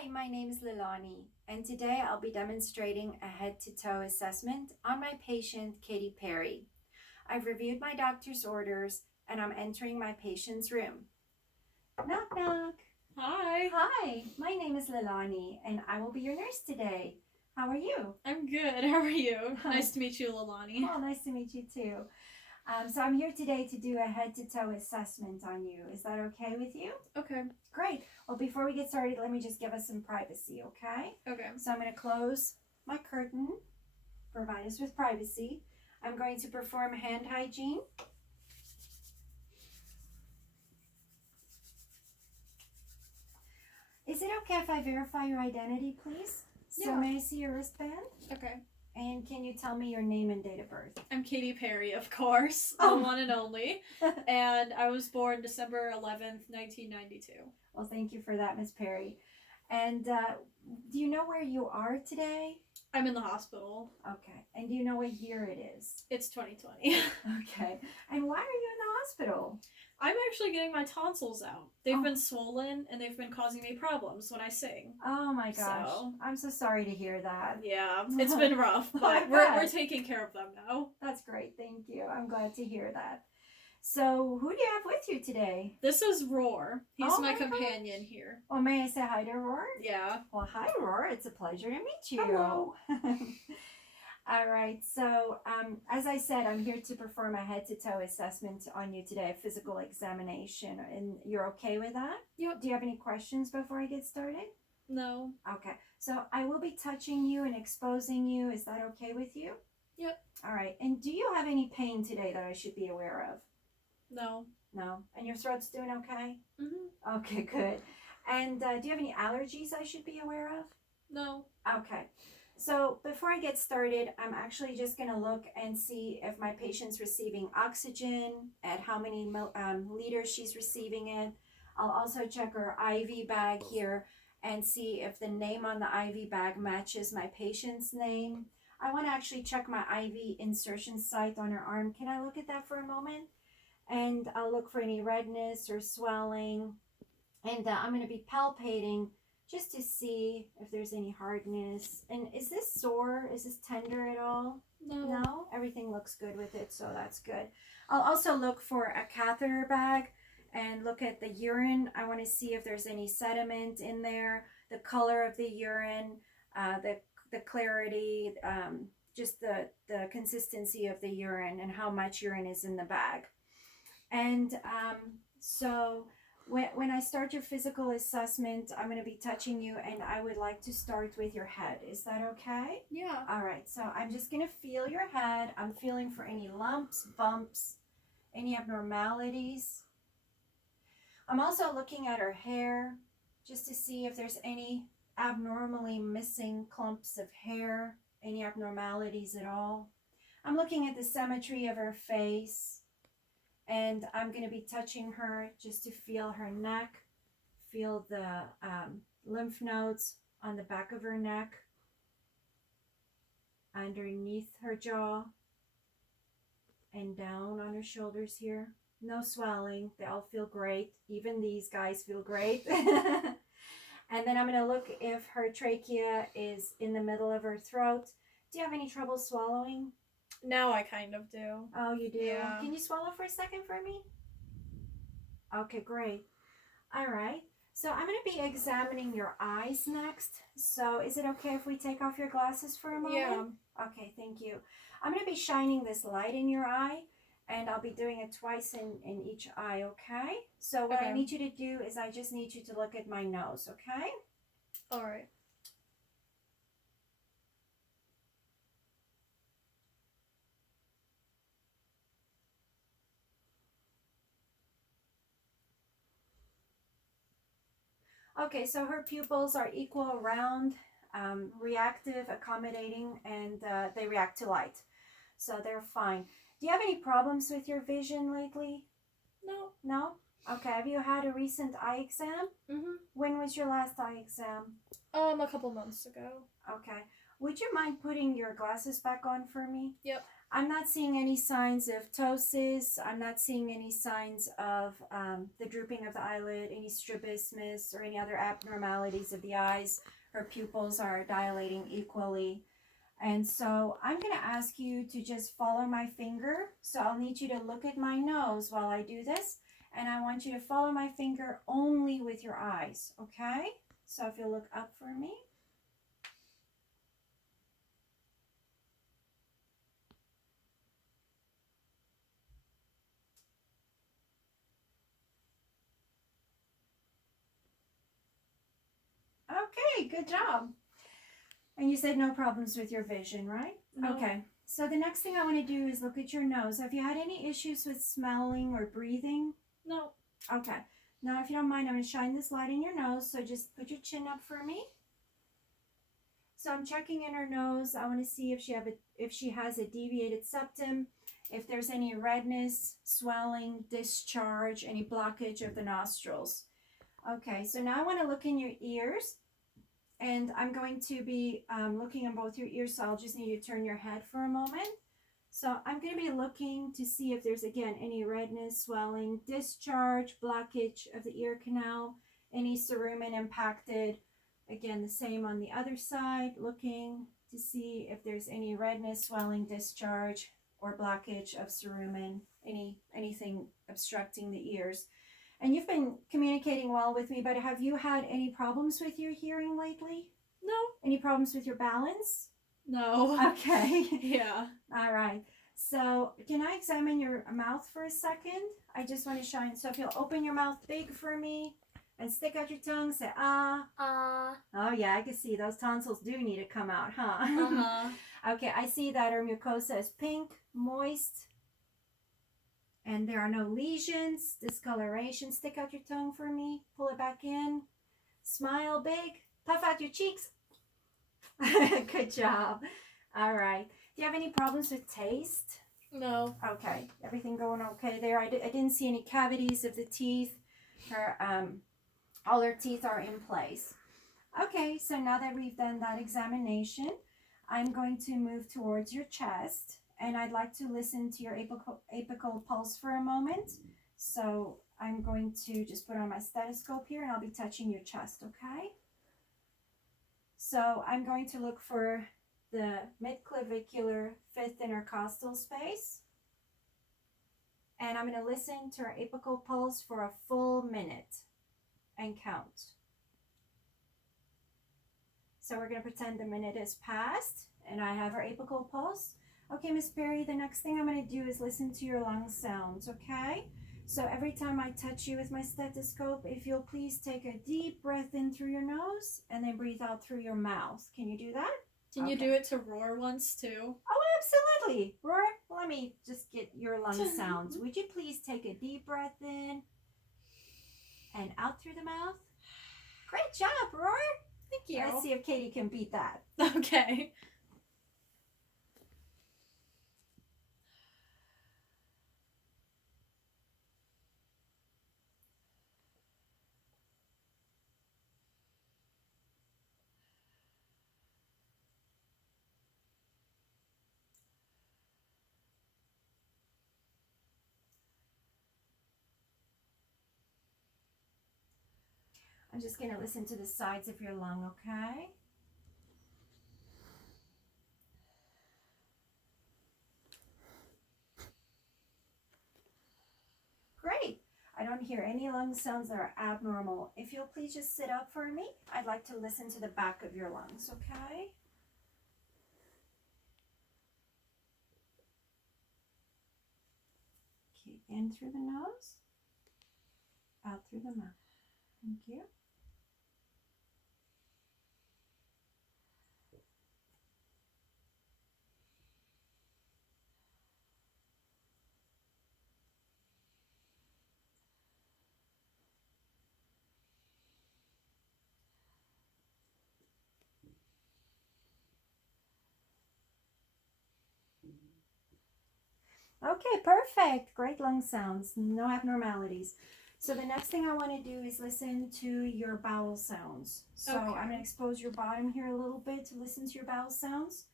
Hi, my name is Lelani, and today I'll be demonstrating a head-to-toe assessment on my patient, Katy Perry. I've reviewed my doctor's orders, and I'm entering my patient's room. Knock, knock. Hi. Hi, my name is Lelani, and I will be your nurse today. How are you? I'm good. How are you? Nice to meet you, Lelani. Oh, nice to meet you too. So I'm here today to do a head-to-toe assessment on you. Is that okay with you? Okay. Great. Well, before we get started, let me just give us some privacy, okay? Okay. So I'm going to close my curtain, provide us with privacy. I'm going to perform hand hygiene. Is it okay if I verify your identity, please? So Yeah. may I see your wristband? Okay. And can you tell me your name and date of birth? I'm Katy Perry, of course. Oh. The one and only. And I was born December 11th, 1992. Well, thank you for that, Miss Perry. And do you know where you are today? I'm in the hospital. Okay. And do you know what year it is? It's 2020. Okay. And why are you in the hospital? I'm actually getting my tonsils out. They've been swollen and they've been causing me problems when I sing. Oh my gosh. So, I'm so sorry to hear that. yeah, it's been rough, I but bet. we're taking care of them now. That's great. Thank you. I'm glad to hear that. So, who do you have with you today? This is Roar. He's Oh my my companion here. Well, may I say hi to Roar? Yeah. Well, hi, Roar. It's a pleasure to meet you. Hello. All right. So, as I said, I'm here to perform a head-to-toe assessment on you today, a physical examination. And you're okay with that? Yep. Do you have any questions before I get started? No. Okay. So, I will be touching you and exposing you. Is that okay with you? Yep. All right. And do you have any pain today that I should be aware of? No. No. And your throat's doing okay? Mm-hmm. Okay, good. And do you have any allergies I should be aware of? No. Okay. So before I get started, I'm actually just going to look and see if my patient's receiving oxygen, at how many liters she's receiving it. I'll also check her IV bag here and see if the name on the IV bag matches my patient's name. I want to actually check my IV insertion site on her arm. Can I look at that for a moment? And I'll look for any redness or swelling. And I'm going to be palpating just to see if there's any hardness. And is this sore? Is this tender at all? No. No? Everything looks good with it, so that's good. I'll also look for a catheter bag and look at the urine. I want to see if there's any sediment in there, the color of the urine, the clarity, just the consistency of the urine and how much urine is in the bag. And so when I start your physical assessment, I'm going to be touching you, and I would like to start with your head. Is that okay? Yeah. All right, so I'm just going to feel your head. I'm feeling for any lumps, bumps, any abnormalities. I'm also looking at her hair just to see if there's any abnormally missing clumps of hair, any abnormalities at all. I'm looking at the symmetry of her face. And I'm going to be touching her just to feel her neck, feel the lymph nodes on the back of her neck, underneath her jaw, and down on her shoulders here. No swelling. They all feel great. Even these guys feel great. And then I'm going to look if her trachea is in the middle of her throat. Do you have any trouble swallowing? Now I kind of do. Oh, you do? Yeah. Can you swallow for a second for me? Okay, great. All right. So I'm going to be examining your eyes next. So is it okay if we take off your glasses for a moment? Yeah. Okay, thank you. I'm going to be shining this light in your eye, and I'll be doing it twice in each eye, okay? So what I need you to do is I just need you to look at my nose, okay? All right. Okay, so her pupils are equal, round, reactive, accommodating, and they react to light. So they're fine. Do you have any problems with your vision lately? No. No? Okay, have you had a recent eye exam? Mm-hmm. When was your last eye exam? A couple months ago. Okay. Would you mind putting your glasses back on for me? Yep. I'm not seeing any signs of ptosis. I'm not seeing any signs of the drooping of the eyelid, any strabismus, or any other abnormalities of the eyes. Her pupils are dilating equally. And so I'm going to ask you to just follow my finger. So I'll need you to look at my nose while I do this. And I want you to follow my finger only with your eyes, okay? So if you look up for me. Okay, good job. And you said no problems with your vision, right? No. Okay. So the next thing I want to do is look at your nose. Have you had any issues with smelling or breathing? No. Okay. Now, if you don't mind, I'm going to shine this light in your nose. So just put your chin up for me. So I'm checking in her nose. I want to see if she has a deviated septum, if there's any redness, swelling, discharge, any blockage of the nostrils. Okay. So now I want to look in your ears. And I'm going to be looking in both your ears, so I'll just need you to turn your head for a moment. So I'm going to be looking to see if there's, again, any redness, swelling, discharge, blockage of the ear canal, any cerumen impacted. Again, the same on the other side, looking to see if there's any redness, swelling, discharge, or blockage of cerumen, anything obstructing the ears. And you've been communicating well with me, but have you had any problems with your hearing lately? No. Any problems with your balance? No. Okay. Yeah. All right. So can I examine your mouth for a second? I just want to shine. So if you'll open your mouth big for me and stick out your tongue, say ah. Oh yeah, I can see those tonsils do need to come out, huh? Uh-huh. Okay, I see that our mucosa is pink, moist, and there are no lesions, discoloration. Stick out your tongue for me. Pull it back in. Smile big. Puff out your cheeks. Good job. All right. Do you have any problems with taste? No. Okay. Everything going okay there? I didn't see any cavities of the teeth. All her teeth are in place. Okay. So now that we've done that examination, I'm going to move towards your chest. And I'd like to listen to your apical pulse for a moment. So I'm going to just put on my stethoscope here and I'll be touching your chest, okay? So I'm going to look for the midclavicular fifth intercostal space. And I'm going to listen to our apical pulse for a full minute and count. So we're going to pretend the minute has passed and I have our apical pulse. Okay, Miss Perry, the next thing I'm going to do is listen to your lung sounds, okay? So every time I touch you with my stethoscope, if you'll please take a deep breath in through your nose and then breathe out through your mouth. Can you do that? Can you do it to roar once too? Oh, absolutely. Roar, let me just get your lung sounds. Would you please take a deep breath in and out through the mouth? Great job, Roar. Thank you. Let's see if Katie can beat that. Okay. I'm just going to listen to the sides of your lung, okay? Great. I don't hear any lung sounds that are abnormal. If you'll please just sit up for me, I'd like to listen to the back of your lungs, okay? Okay, in through the nose, out through the mouth. Thank you. Okay, perfect. Great lung sounds. No abnormalities. So the next thing I want to do is listen to your bowel sounds. So Okay. I'm going to expose your bottom here a little bit to listen to your bowel sounds.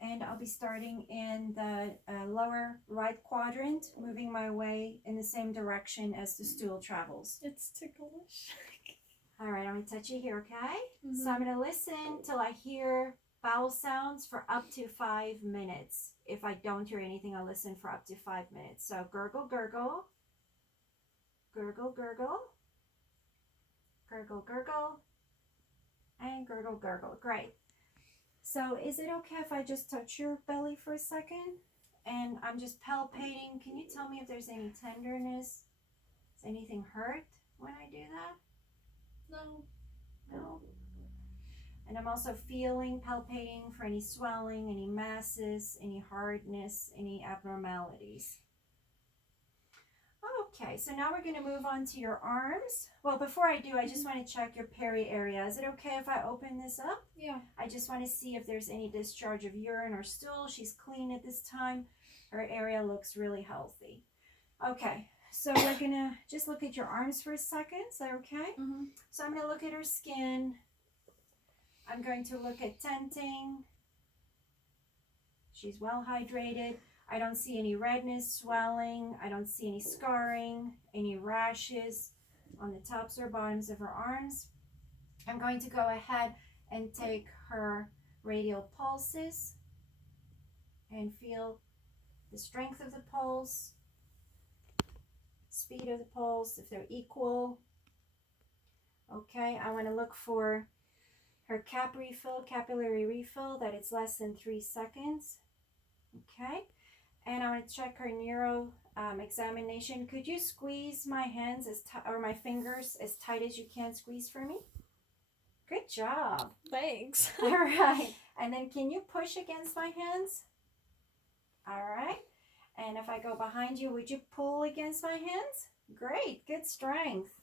And I'll be starting in the lower right quadrant, moving my way in the same direction as the stool travels. It's ticklish. All right, I'm going to touch you here, okay? Mm-hmm. So I'm going to listen till I hear bowel sounds for up to 5 minutes. If I don't hear anything, I'll listen for up to 5 minutes. So gurgle, gurgle. Gurgle, gurgle. Gurgle, gurgle. And gurgle, gurgle. Great. So is it okay if I just touch your belly for a second? And I'm just palpating. Can you tell me if there's any tenderness? Does anything hurt when I do that? No. No. And I'm also feeling, palpating for any swelling, any masses, any hardness, any abnormalities. Okay, so now we're going to move on to your arms. Well, before I do, I just want to check your peri area. Is it okay if I open this up? Yeah. I just want to see if there's any discharge of urine or stool. She's clean at this time. Her area looks really healthy. Okay, so we're going to just look at your arms for a second. Is that okay? Mm-hmm. So I'm going to look at her skin. I'm going to look at tenting. She's well hydrated. I don't see any redness, swelling. I don't see any scarring, any rashes on the tops or bottoms of her arms. I'm going to go ahead and take her radial pulses and feel the strength of the pulse, speed of the pulse, if they're equal. Okay, I want to look for her capillary refill, that it's less than 3 seconds. Okay. And I want to check her neuro examination. Could you squeeze my hands or my fingers as tight as you can squeeze for me? Good job. Thanks. All right. And then can you push against my hands? All right. And if I go behind you, would you pull against my hands? Great. Good strength.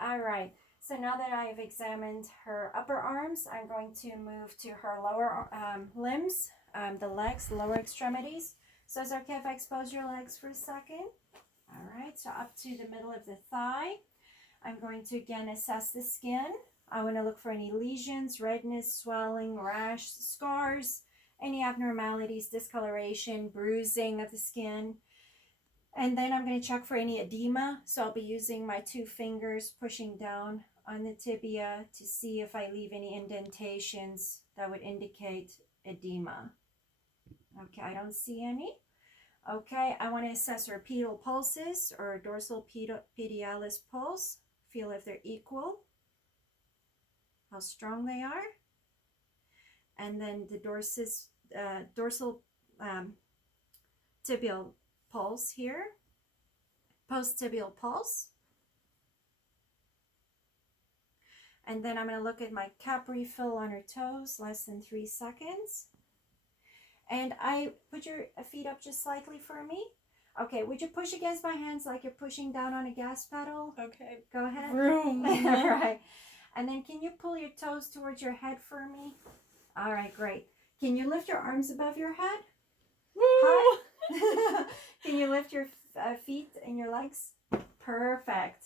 All right. So now that I have examined her upper arms, I'm going to move to her lower limbs, the legs, the lower extremities. So is it okay if I expose your legs for a second? All right, so up to the middle of the thigh. I'm going to again assess the skin. I want to look for any lesions, redness, swelling, rash, scars, any abnormalities, discoloration, bruising of the skin. And then I'm going to check for any edema. So I'll be using my 2 fingers pushing down on the tibia to see if I leave any indentations that would indicate edema. Okay, I don't see any. Okay, I want to assess her pedal pulses or dorsal pedialis pulse. Feel if they're equal, how strong they are. And then the dorsal tibial pulse here, post-tibial pulse. And then I'm going to look at my cap refill on her toes, less than 3 seconds. And I put your feet up just slightly for me. Okay, would you push against my hands like you're pushing down on a gas pedal? Okay. Go ahead. Vroom. All right. And then can you pull your toes towards your head for me? All right, great. Can you lift your arms above your head? Hi. Can you lift your feet and your legs? Perfect.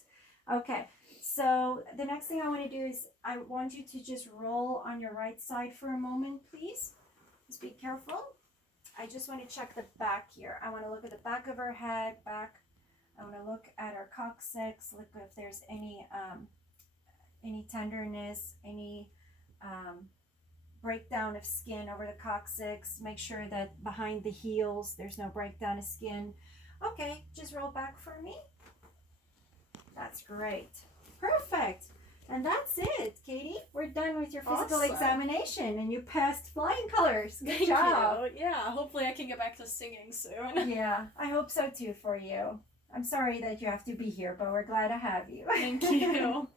Okay. So the next thing I want to do is I want you to just roll on your right side for a moment, please. Just be careful. I just want to check the back here. I want to look at the back of her head, back. I want to look at her coccyx, look if there's any tenderness, any breakdown of skin over the coccyx. Make sure that behind the heels there's no breakdown of skin. Okay, just roll back for me. That's great. Perfect. And that's it, Katie. We're done with your physical Awesome. examination and you passed flying colors. Good Thank job. you. Yeah, hopefully I can get back to singing soon. Yeah, I hope so too for you. I'm sorry that you have to be here, but we're glad to have you. Thank you.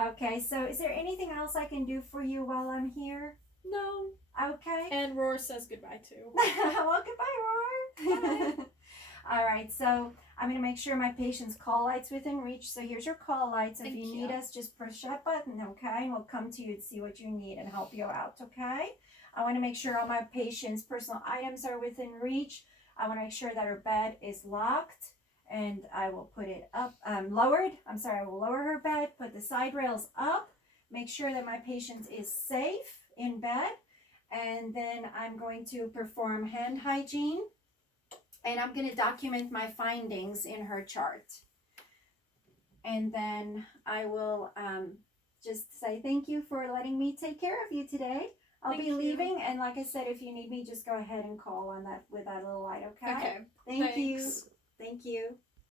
Okay, so is there anything else I can do for you while I'm here? No. Okay. And Roar says goodbye too. Well, goodbye, Roar. All right, so I'm going to make sure my patient's call light's within reach. So here's your call lights. If Thank you you. need us, just push that button, okay? And we'll come to you to see what you need and help you out, okay? I want to make sure all my patient's personal items are within reach. I want to make sure that her bed is locked and I will put it up, lowered. I'm sorry, I will lower her bed, put the side rails up, make sure that my patient is safe in bed, and then I'm going to perform hand hygiene, and I'm going to document my findings in her chart. And then I will just say thank you for letting me take care of you today. I'll Thank be you. leaving, and like I said, if you need me, just go ahead and call on that with that little light, okay? Okay. Thank you. Thanks. Thank you.